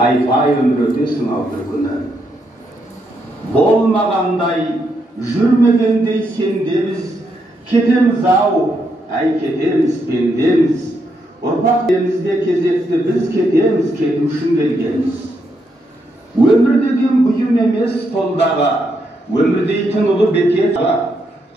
пай-пай өмір өтесің ау бір күні. Болмағандай, жүрмегендей сенде біз, кетеміз ау, әй кетеміз, пендеміз. Ұрпақ демізде кезекті біз кетеміз, кету үшін келгенбіз. Өмір деген бұйым емес қолдағы, өмір дейтін ұлы бекет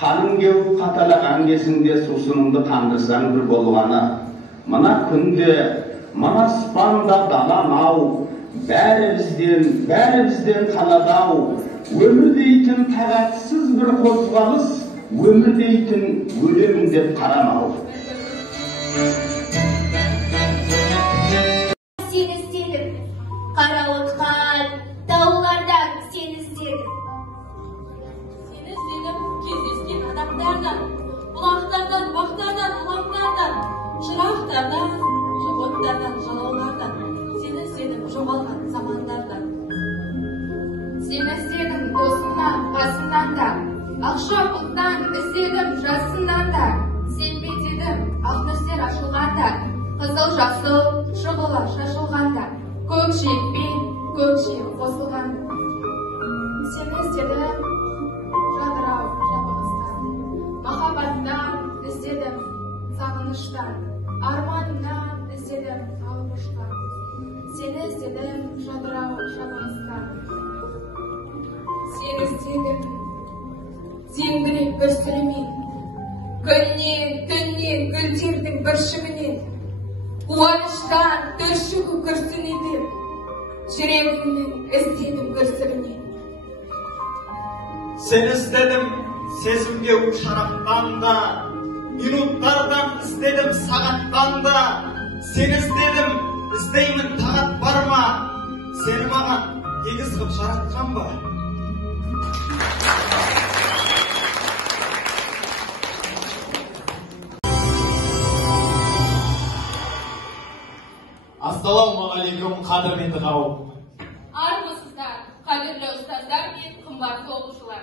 қаның кеуіп қаталаған кезіңде сусыныңды қандырсаң бір болғаны. Мына күнде, мына аспанда далам-ау, бәрімізден қалады-ау. Өмір дейтін тағатсыз бір қозғалыс, өмір дейтін өлемін деп қарамау. Сені іздедім, қарауытқан таулардан сені іздедім. Сені іздедім кездескен адамдардан, бұлақтардан, бақтардан, алаңдардан, шырақтардан, živoттардан, жалаулардан. Сені іздедім жоғалған замандардан. Сені іздедім досыңнан, қасыңнан да, ақша бұлттан іздедім жасыңнан да. Сенбе дедім ақ нөстер ашылғанда, қызыл жасыл шұғыла шашылғанда, көк жиекпен көк жиек қосылғанда. Сені іздедім жадырау жабығыстан, махаббаттан іздедім сағыныштан, арманымнан іздедім алып ұшқан. Сені іздедім жадырау жабығыстан. Сені іздедім зеңбірек бір сүрімен, күннен, түннен, гүлдердің бүршігінен, қуаныштан түршігу күрсінедім, жүрегімнің іздедім күрсігінен. Сені іздедім сезімге шараптан да, минуттардан іздедім сағаттан да. Сені іздедім, іздеймін тағат бар ма? Сені маған егіз қып жаратқан ба? Ассалаумағалейкум, қадірменді қауым. Армысыздар, қадірлі ұстаздар мен қымбатты оқушылар.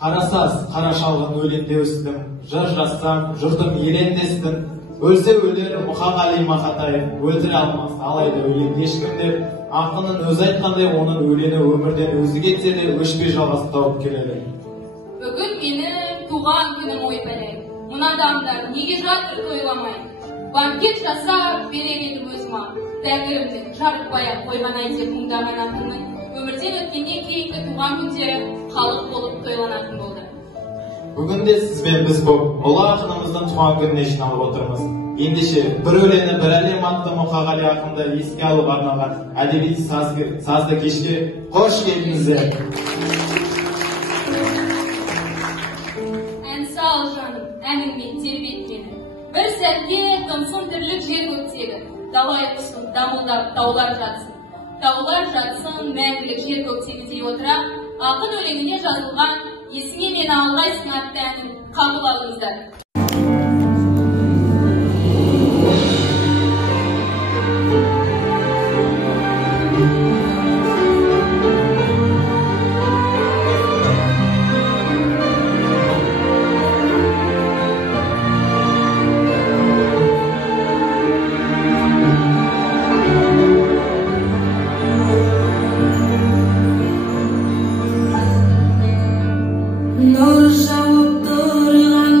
Қарасаз, қара шалғын өлеңде өстім, жыр жазсам, жұртым елендестім. Өлсе өлер Мұқағали Мақатаев, өлтіре алмас алайда өлең ешкім деп, ақынның өзі айтқандай, оның өлеңі өмірден өзі кетсе де өшпей жалғасын тауып келеді. Бүгін менің туған күнім ой бәлем. Мына адамдар неге жатыр тойламай? Банкет жасап берер едім өзіма. Тәңірімнің жарықпай-ақ қойған-ай деп мұңдаған атымның өмірден өткеннен кейінгі туған күндері халық болып тойланатын болды. Бүгінде сізбен біз болып, ұлы ақынымыздың туған күніне жиналып отырмыз. Ендеше бір өлеңі бір әлем атты Мұқағали ақынды еске алуға арналған әдеби сазды кешке қош келдіңіздер. Ән сал жаным, әніңмен тербет мені. Bir sәтке тымсын тірлік жер көктегі, далай құсын дамылдап таулар жатсын. Таулар жатсын мәңгілік жер көктегі дей отыра, ақын өлеңіне жазылған есіңе мені алғайсың атты әнін қабыл алыңыздар. Nur jaup turgan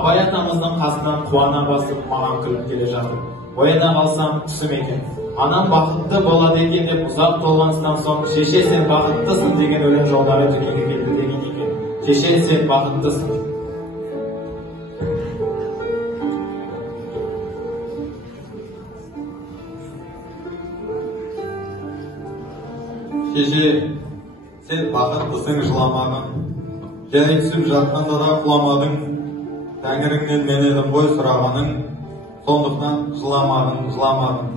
Абай атамыздың қасынан қуана басып маған күліп келе жатыр. Ояна қалсам түсім екен. Анам бақытты болады екен деп ұзақ толғаныстан соң шеше сен бақыттысың деген өлең жолдары дүниеге келді деген екен. Шеше сен бақыттысың. Шеше, сен бақыттысың жыламағын. Жай түсіп жатқанда да құламадың. Тәңіріңнен мен едім ғой сұрағаның. Сондықтан жыламағын.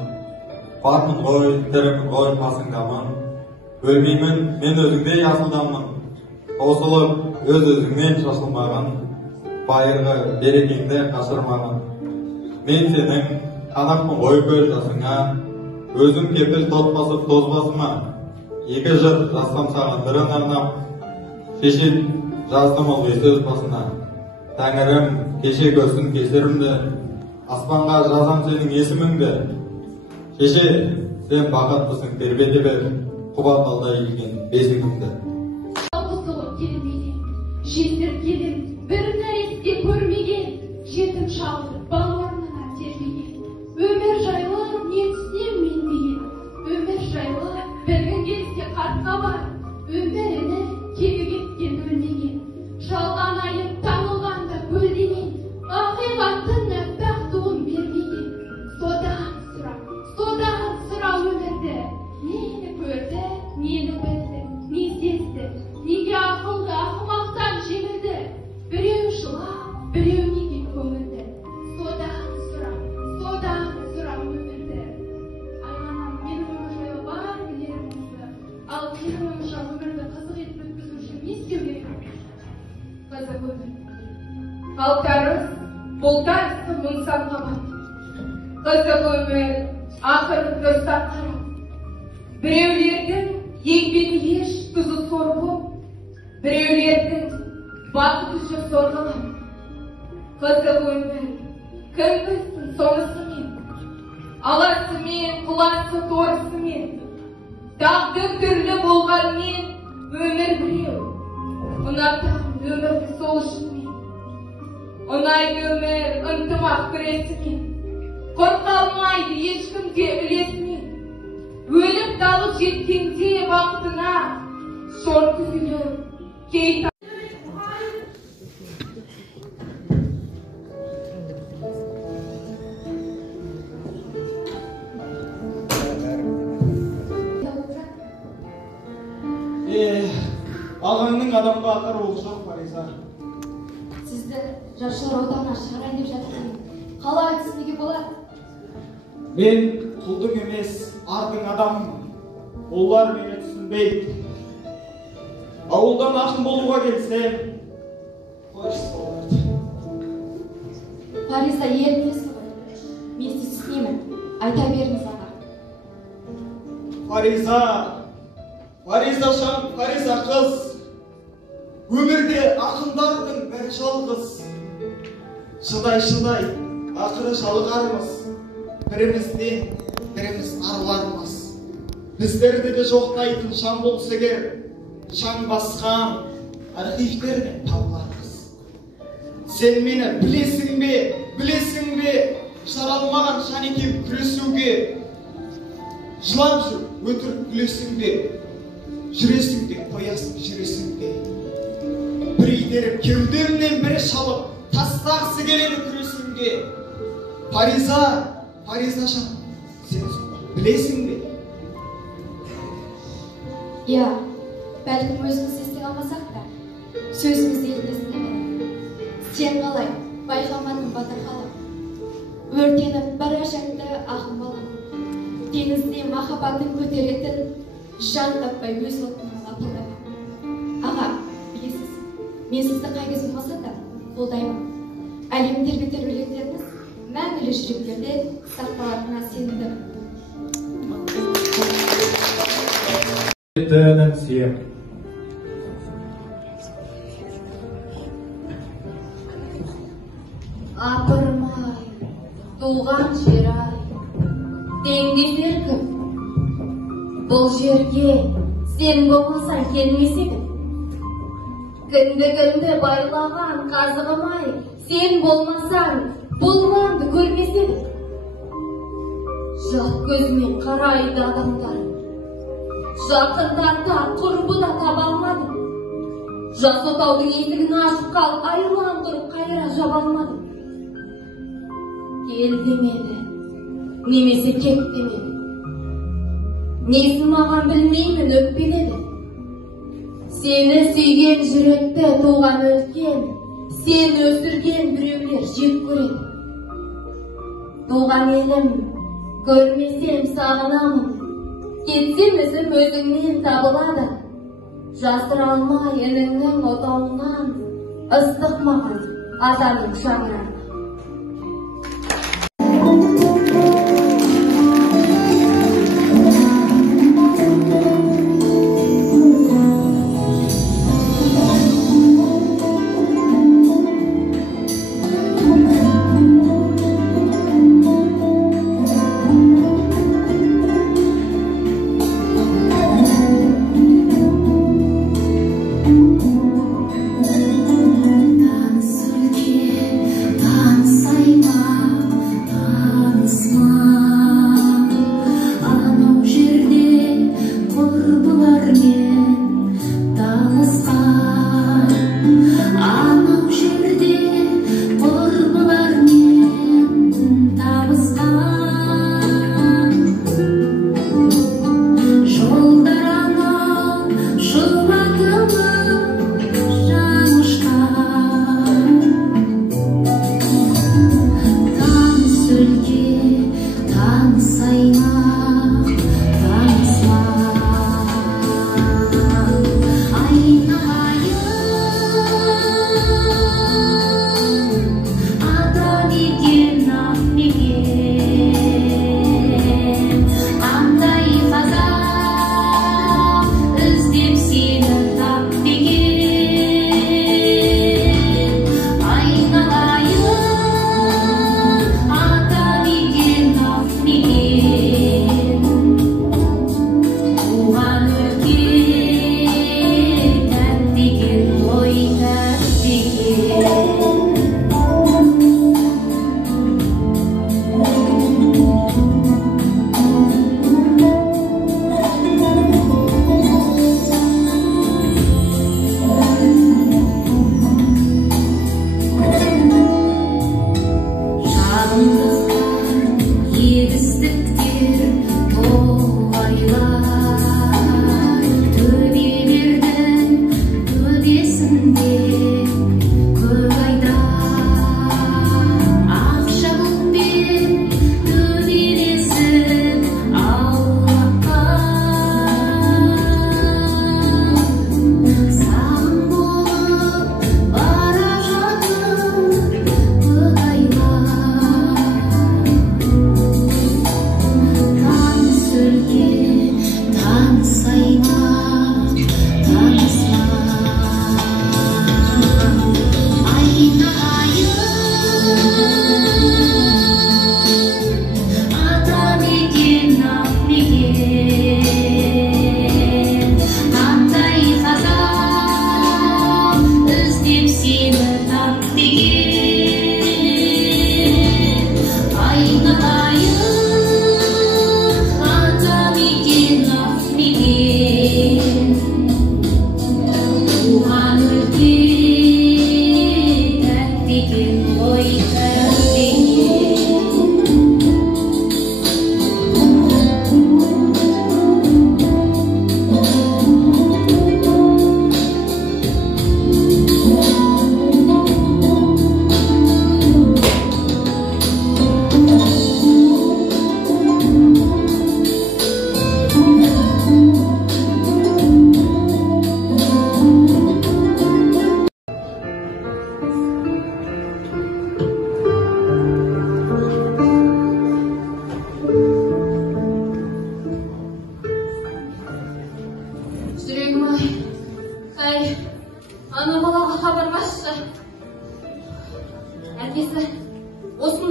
Бармын ғой, тірімін ғой қасыңдамын. Өлмеймін, мен өзіңдей асылдамын. Қосылып, өз-өзіңнен шашылмағын. Байырғы берекеңді қашырмағын. Мен сенің қанақпын ғой көз жасыңа. Өзім кепіл тот басып тоз басыма. Екі жыр жазсам саған бірін арнап. Шеше жаздым ылғи сөз басына. Тәңірім кеше көрсін кесірімді. Аспанға жазам сенің есіміңді. Шеше, сен бақыттысың тербете бер, құбаталда иілген безігімді. Алғысылып келмеген, жетір келін, бір нәресте көрмеген, жетім шалды балаларына тербеген. Өмір жайлы не түсінем мен деген, өмір жайлы білгің келсе қартқа бар, өміріні кегі кеткен өлмеген. Жалған айып танылғанда көлдеген, ақиқаттың әппақ туын бермеген. Содан сұра өмірді, нені көрді, нені білді, не сезді, неге ақылды ақымақтан жеңілді. Біреу жылап, біреу неге көңілді. Содан сұра өмірді. Айланам, менің өмір жайлы бар білерімізді, ал менің ойымша өмірді қызық етіп өткізу үшін не істеу керек? Қызық өмір. Алтарыз, бұлтарсы мұнсан қабат. Қызық өмір, ақыры дұрыстап қарап. Біреулердің еңбегі еш тұзы сор боп, біреулердің бақыты жүр сорғалап. Қызық өмір, кім білсін сонысымен, аласымен, құласы торысымен. Тағдыр түрлі болғанмен, өмір біреу. Ұнатам өмірді сол үшін мен. Ұнайды өмір ынтымақ күресімен. Қорқа алмайды ешкімге үлесінен. Өліп талып жеткенде бақытына, шор күзіліп кей Ағаңның адамға ақыр ол жоқ, Фариза. Сізді жастар отауына шығарайын деп жатырмын. Қалай түсінуге болады? Мен құлдың емес, ардың адаммын. Олар мені түсінбейді. Ауылдан ақын болуға келсем, қойшы соларды. Фариза ер несі ғой? Мен сіз түсінемін. Айта беріңіз аға. Фариза қыз. Өмірде ақындардың бір жалғыз. Шыдай, ақыры жалғармыз. Бірімізден, біріміз арылармыз. Біздерді де жоқтайтын шам болса кер, шаң басқан архивтерден табылармыз. Сен мені білесің бе, жаралмаған шан екем күресуге. Жылап жүр, өтірік күлесің бе, жүресің де, қоясың жүресің де. Бір итеріп, кеудемнен бірі шалып, тастағысы келеді күресіңге. Фариза шан, сен соны білесің бе? Я, бәлкім өзіміз естен алмасақ та, сөзімізді елдесіне барады. Сен қалай, байқамадың батыр қалам. Өртеніп бір ажатты ақын балам. Теңізде махаббатын көтеретін, жан таппай өз отының лапылдаған. Аға, білесіз, мен сізді қай кез болмаса да қолдаймын. Әлем тербетер өлеңдеріңіз мәңгілі жүректерде сақталатынына сенімдімін. Тінің сен. Апырмай, туған жер ай, теңдесер кім? Бұл жерге сен болмасаң келмес едің. Кімді байлаған қазығым ай, Sen bolmasan, bolmandı görmesedim. Jat gözümen karaydı adamlar. Jakınlarda kurbu da tabalmadım. Jas otağın esігini açıp kalıp ayrılan durup kayra jabalmadım. Gel demedi, nemesi kep demedi. Nesi mağan bilmeymin öpmeledi. Seni suygen yürekte tuğan ölken, seni ösürgen bireulер jek köredi. Tuğan elim, görmesem sağınamın. Ketsem izim özüңнен табылады. Жасыра алмай еніңнің отауынан, ыстық маған атаның шаңырағы.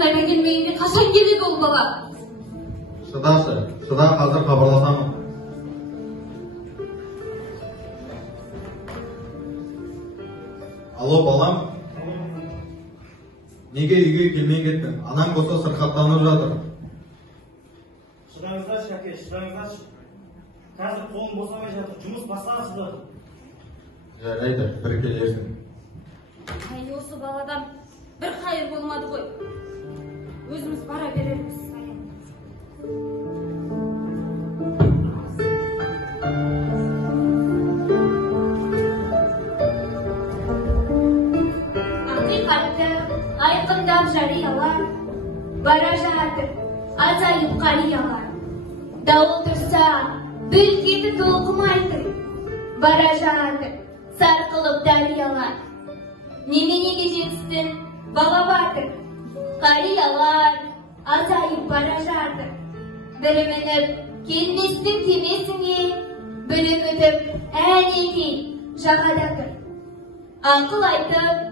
осындай бір келмегенде қашан келеді ол бала? Шыдашы, шыда, қазір хабарласамын. Алло, балам. Неге үйге келмей кеттің? Анаң болса сырқаттанып жатыр. Шыдаңыздаршы, Шәке, шыдаңыздаршы. Қазір қолым босамай жатыр, жұмыс бастағысыздар. Жарайды, бір келерсің. Ай, осы баладан бір қайыр болмады ғой. Өзіміз бара берерміз. Ақиқатты айқындап жариялар, бара жатыр азайып қариялар. Дауыл тұрса, бүлкеті толқымайтын, бара жатыр сарқылып дариялар. Неменеге жетістің, бала батыр, қариялар азайып бара жатыр. Білімініп, келместің темесіңе, білім өтіп, әнеки жағада тұр. Ақыл айтып,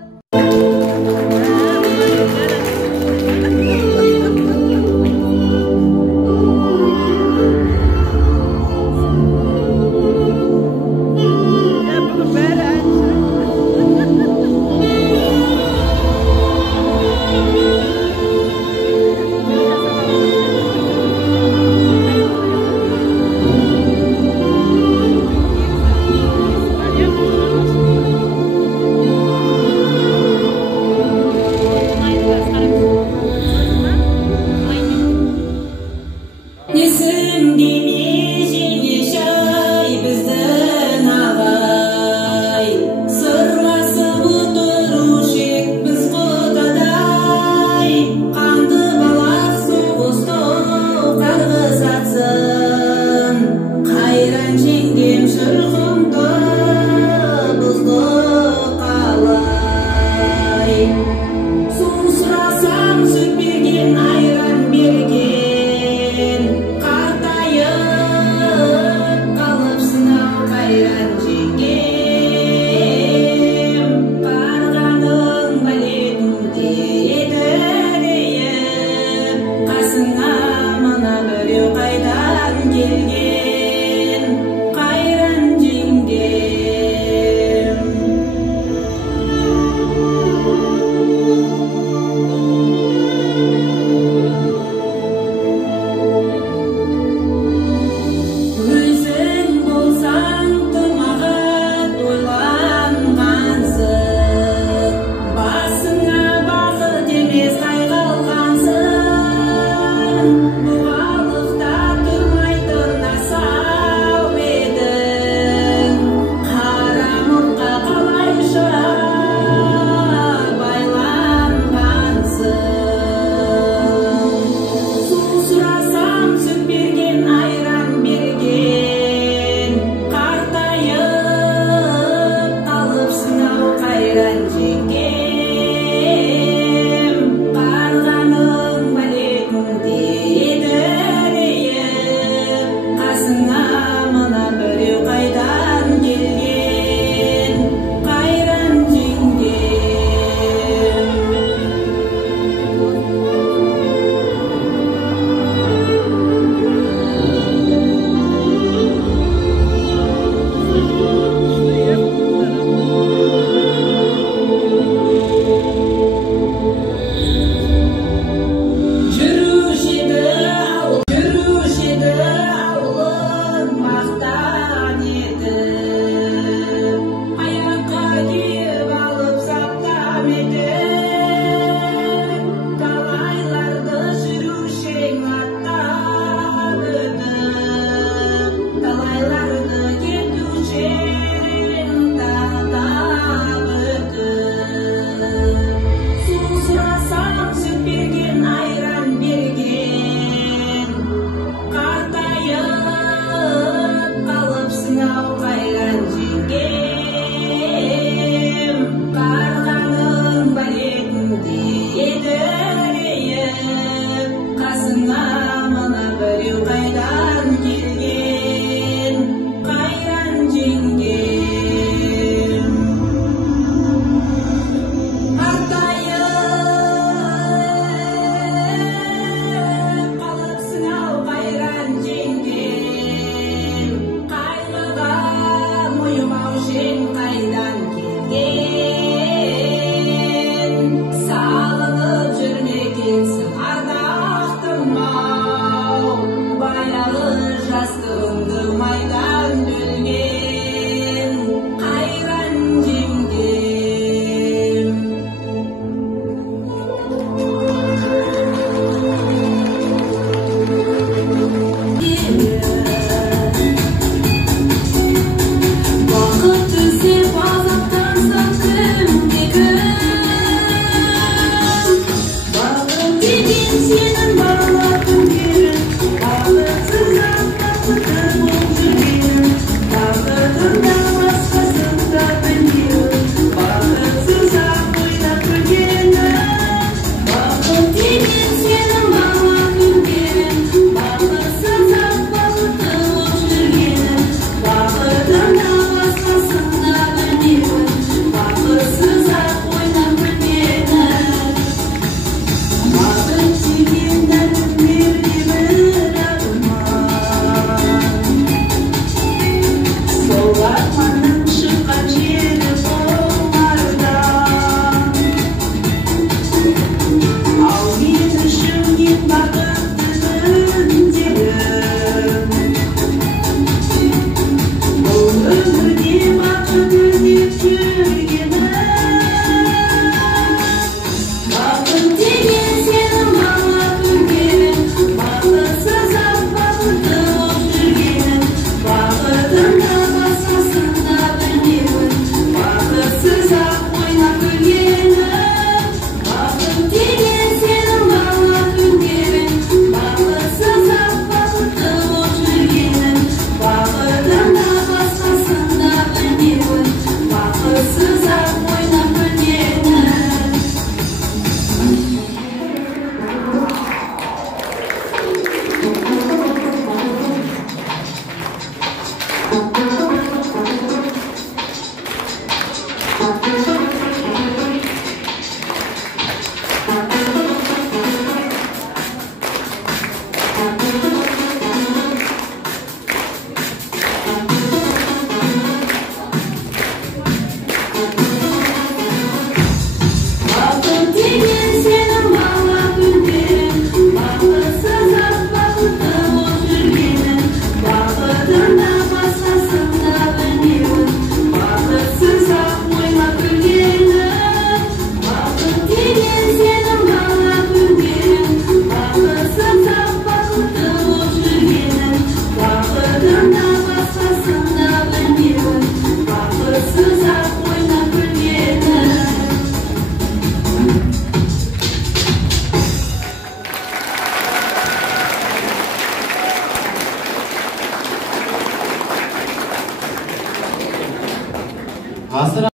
ғасыр